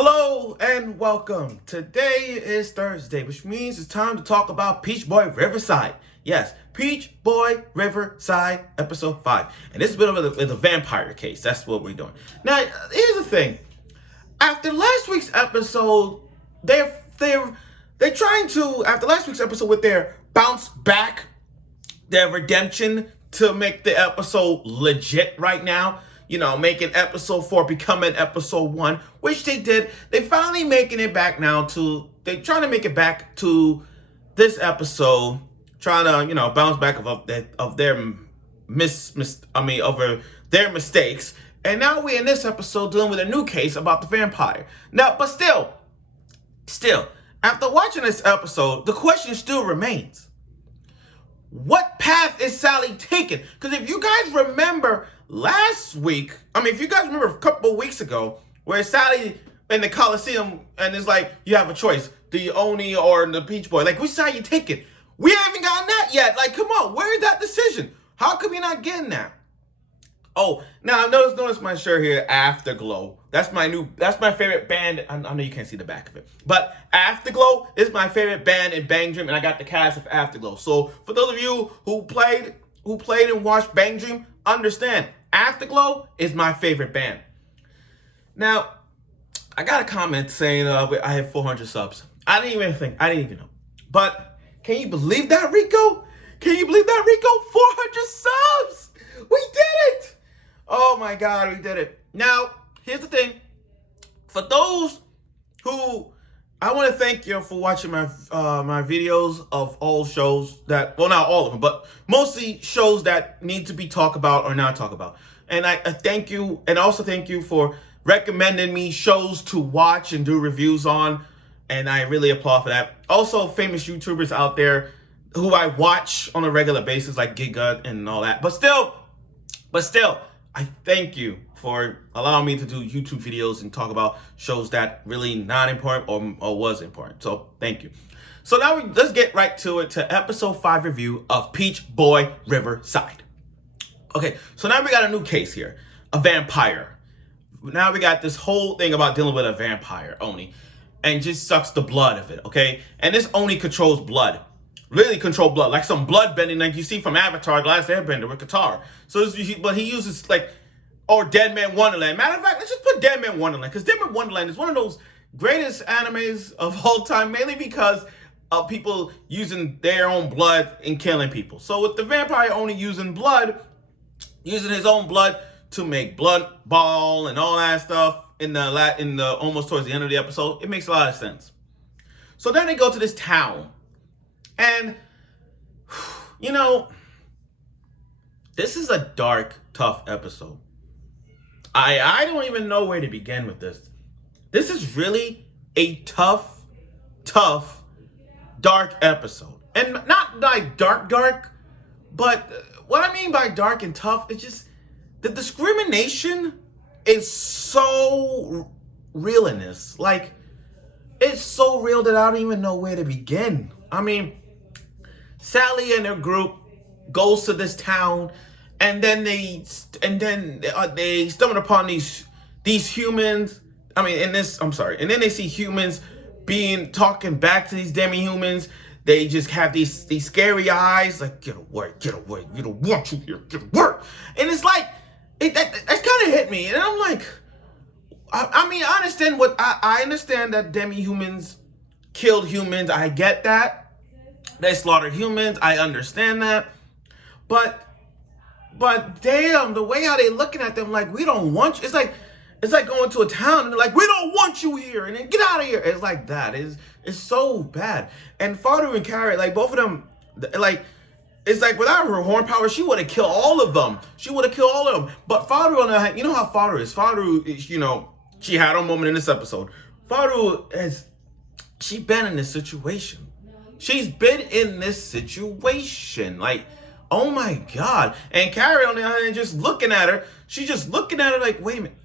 Hello and welcome. Today is Thursday, which means it's time to talk about Peach Boy Riverside. Yes, Peach Boy Riverside, episode 5. And this is a bit of a vampire case. That's what we're doing. Now, here's the thing. After last week's episode, they're trying to, after last week's episode with their bounce back, their redemption to make the episode legit right now. You know, making episode 4 become an episode 1, which they did. They finally making it back now to, they're trying to make it back to this episode, trying to, bounce back of their their mistakes. And now we're in this episode dealing with a new case about the vampire. Now, but still, after watching this episode, the question still remains. What path is Sally taking? Because if you guys remember last week, if you guys remember a couple of weeks ago, where Sally in the Coliseum and it's like, you have a choice, the Oni or the Peach Boy. Like, which side you taking? We haven't gotten that yet. Like, come on, where is that decision? How come you're not getting that? Oh, now notice my shirt here, Afterglow. That's my favorite band. I know you can't see the back of it, but Afterglow is my favorite band in Bang Dream, and I got the cast of Afterglow. So for those of you who played and watched Bang Dream, understand Afterglow is my favorite band. Now, I got a comment saying I have 400 subs. I didn't even know. But can you believe that, Rico? 400 subs! We did it! Oh my God, we did it. Now, here's the thing. For those who, I want to thank you for watching my videos of all shows that, well, not all of them, but mostly shows that need to be talked about or not talked about. And I thank you, and also thank you for recommending me shows to watch and do reviews on, and I really applaud for that. Also, famous YouTubers out there who I watch on a regular basis, like Giga and all that. But still, I thank you for allowing me to do YouTube videos and talk about shows that really not important or was important. So thank you. So now let's get right to it, to episode 5 review of Peach Boy Riverside. Okay, so now we got a new case here, a vampire. Now we got this whole thing about dealing with a vampire, Oni, and just sucks the blood of it, okay? And this Oni controls blood. Really control blood, like some blood bending, like you see from Avatar, The Last Airbender with Katara. So, but he uses or Dead Man Wonderland. Matter of fact, let's just put Dead Man Wonderland, because Dead Man Wonderland is one of those greatest animes of all time, mainly because of people using their own blood and killing people. So with the vampire only using his own blood to make blood ball and all that stuff in the almost towards the end of the episode, it makes a lot of sense. So then they go to this town. And, this is a dark, tough episode. I don't even know where to begin with this. This is really a tough, dark episode. And not like dark, but what I mean by dark and tough is just the discrimination is so real in this. Like, it's so real that I don't even know where to begin. Sally and her group goes to this town, and then they stumble upon these humans. And then they see humans talking back to these demi-humans. They just have these scary eyes, like, get away, we don't want you here, get away. And it's like, that kind of hit me, and I'm like, I understand I understand that demi-humans killed humans. I get that. They slaughtered humans. I understand that. But damn, the way how they looking at them, like, we don't want you. It's like going to a town and they're like, we don't want you here, and then get out of here. It's like that. It's so bad. And Frau and Carrie, like, both of them, like, it's like without her horn power, she would have killed all of them. But Frau, on the hand, you know how Frau is. Frau is, she had her moment in this episode. Frau she's been in this situation. Like, oh my God. And Carrie, on the other hand, just looking at her, like, wait a minute.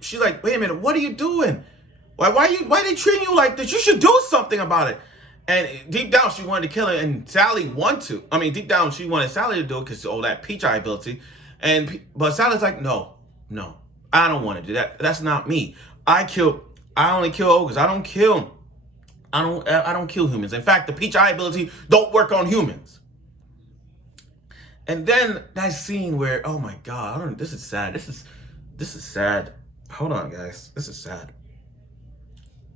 She's like, wait a minute, what are you doing? Why they treating you like this? You should do something about it. And deep down, she wanted to kill her, and Sally deep down, she wanted Sally to do it because that peach eye ability. But Sally's like, no, I don't want to do that. That's not me. I I only kill ogres. I don't kill humans. In fact, the peach eye ability don't work on humans. And then that scene where, oh my god, this is sad. This is sad. Hold on, guys. This is sad.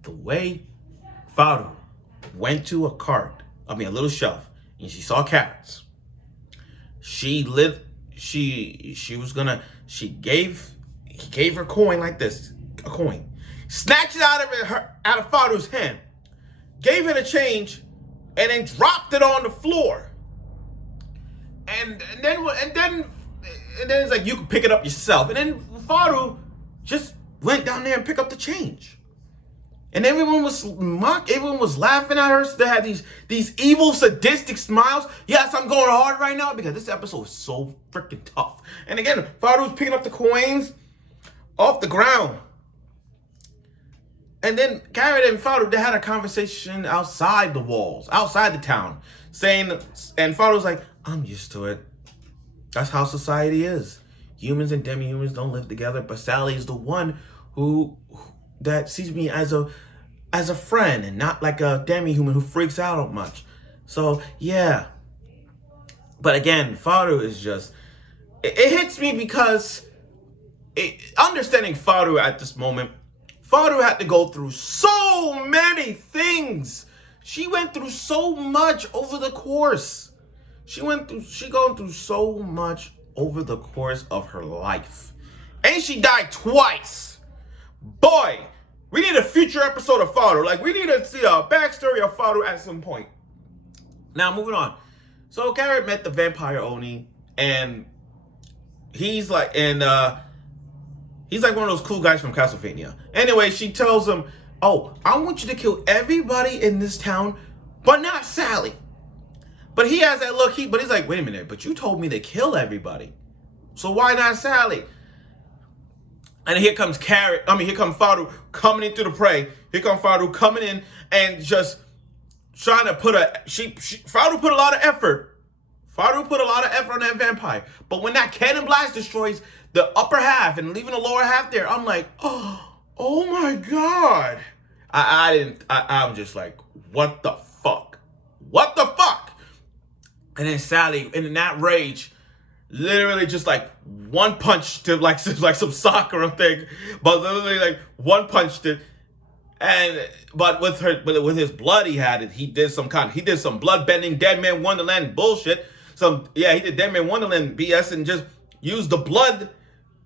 The way Frau went to a little shelf, and she saw carrots. He gave her coin like this, a coin. Snatched it out of Frau's hand, gave her the change, and then dropped it on the floor. And then it's like, you can pick it up yourself. And then Frau just went down there and picked up the change. And everyone was laughing at her. So they had these evil, sadistic smiles. Yes, I'm going hard right now because this episode is so freaking tough. And again, Frau was picking up the coins off the ground. And then Garrett and Frau, they had a conversation outside the walls, outside the town, and Frau was like, I'm used to it. That's how society is. Humans and demi-humans don't live together, but Sally is the one that sees me as a friend and not like a demi-human who freaks out much. So, yeah. But again, Frau is just, it hits me because understanding Frau at this moment, Frau had to go through so many things. She went through so much over the course. She going through so much over the course of her life. And she died twice. Boy, we need a future episode of Frau. Like, we need to see a backstory of Frau at some point. Now, moving on. So, Garrett met the vampire Oni, and he's like one of those cool guys from Castlevania. Anyway, she tells him, oh, I want you to kill everybody in this town, but not Sally. But he has that look, but he's like, wait a minute, but you told me to kill everybody. So why not Sally? And here comes Frau coming in through the prey. Here comes Frau coming in and just trying to Frau put a lot of effort. Frau put a lot of effort on that vampire. But when that cannon blast destroys the upper half and leaving the lower half there, I'm like, oh my god. I'm just like, what the fuck? What the fuck? And then Sally, in that rage, literally just like one punch to like some soccer thing, but literally like one punched it, but with his blood he did some blood bending Dead Man Wonderland bullshit. He did Dead Man Wonderland BS and just used the blood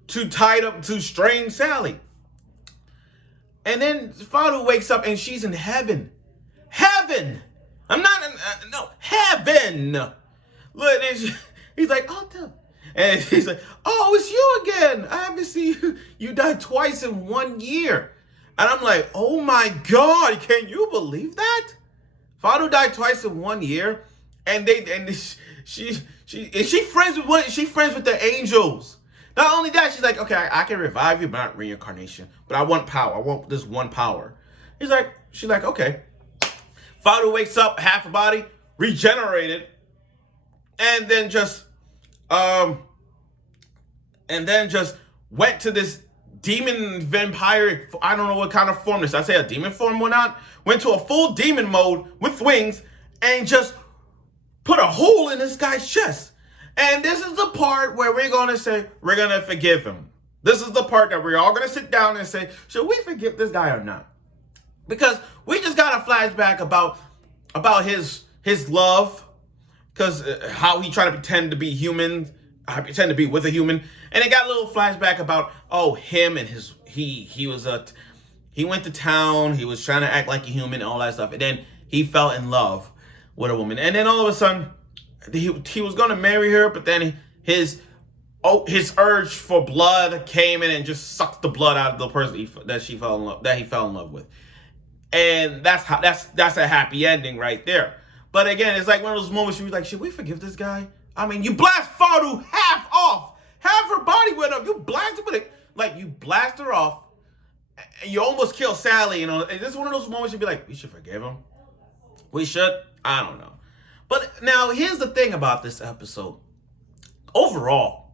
to strain Sally. And then Frau wakes up and she's in heaven. Heaven! Heaven! Look, he's like, oh, and he's like, oh, it's you again. I haven't seen you. You died twice in 1 year. And I'm like, oh my god, can you believe that? Frau died twice in 1 year, and she's friends with the angels. Not only that, she's like, okay, I can revive you, but not reincarnation. But I want power. I want this one power. She's like, okay. Frau wakes up, half her body, regenerated, and then just went to this demon vampire. I don't know what kind of form this. I say a demon form or not. Went to a full demon mode with wings and just put a hole in this guy's chest. And this is the part where we're going to say, we're going to forgive him. This is the part that we're all going to sit down and say, should we forgive this guy or not? Because we just got a flashback about his love, because how he tried to pretend to be human, pretend to be with a human, and it got a little flashback about him and he went to town, he was trying to act like a human and all that stuff, and then he fell in love with a woman, and then all of a sudden he was gonna marry her, but then his urge for blood came in and just sucked the blood out of the person that he fell in love with. And that's a happy ending right there. But again, it's like one of those moments where you're like, should we forgive this guy? I mean, you blast Frau half off. Half her body went up. You blasted with it. Like, you blast her off. And you almost kill Sally. And this is one of those moments you'd be like, we should forgive him. We should? I don't know. But now, here's the thing about this episode. Overall,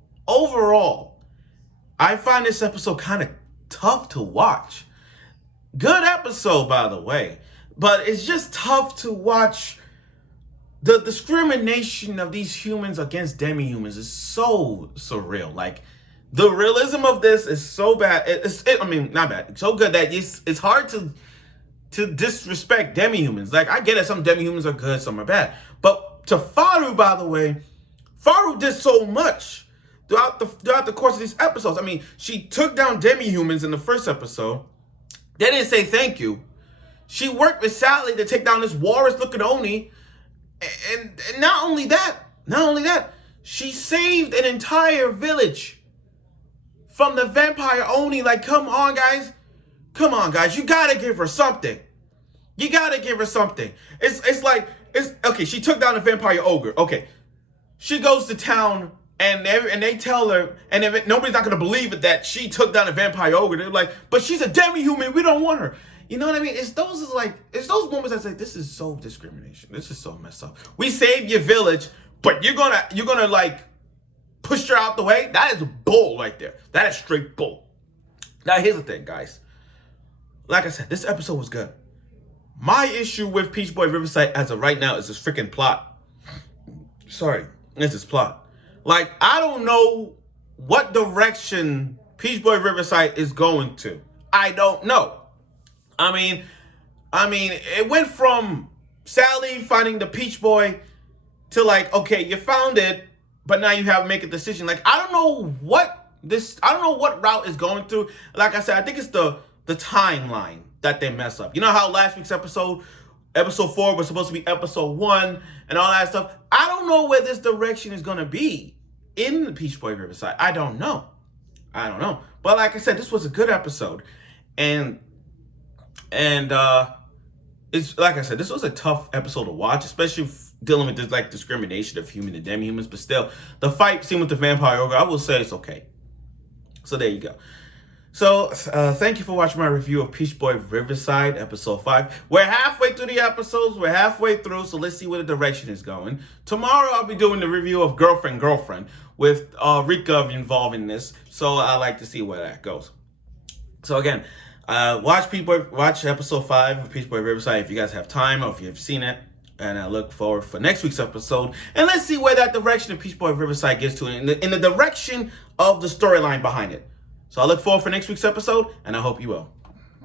I find this episode kind of tough to watch. Good episode, by the way. But it's just tough to watch. The discrimination of these humans against demi-humans is so surreal. Like, the realism of this is so bad. I mean, not bad. It's so good that it's hard to disrespect demi-humans. Like, I get it. Some demi-humans are good, some are bad. But to Faru, by the way, Faru did so much throughout the course of these episodes. I mean, she took down demi-humans in the first episode. They didn't say thank you. She worked with Sally to take down this walrus-looking Oni. And not only that, she saved an entire village from the vampire Oni. Like, come on, guys. You gotta give her something. It's like, okay, she took down a vampire ogre. Okay. She goes to town and they tell her, and nobody's not gonna believe it, that she took down a vampire ogre. They're like, but she's a demi-human, we don't want her. You know what I mean? It's those moments that say, this is so discrimination. This is so messed up. We saved your village, but you're gonna like push her out the way? That is bull right there. That is straight bull. Now here's the thing, guys. Like I said, this episode was good. My issue with Peach Boy Riverside as of right now is this freaking plot. Sorry, it's this plot. Like, I don't know what direction Peach Boy Riverside is going to. I don't know. I mean, it went from Sally finding the Peach Boy to like, okay, you found it, but now you have to make a decision. Like, I don't know what route is going through. Like I said, I think it's the timeline that they mess up. You know how last week's episode 4 was supposed to be episode 1 and all that stuff? I don't know where this direction is gonna be in the Peach Boy Riverside. I don't know. But like I said, this was a good episode. And it's like I said, this was a tough episode to watch, especially dealing with this like discrimination of human and demi-humans. But still, the fight scene with the vampire ogre, I will say it's okay. So there you go. So thank you for watching my review of Peach Boy Riverside episode 5. We're halfway through the episodes. We're halfway through, so let's see where the direction is going. Tomorrow I'll be doing the review of Girlfriend with Rika involved in this. So I like to see where that goes. So again, watch episode 5 of Peach Boy Riverside if you guys have time or if you've seen it. And I look forward for next week's episode. And let's see where that direction of Peach Boy Riverside gets to in the direction of the storyline behind it. So I look forward for next week's episode, and I hope you will.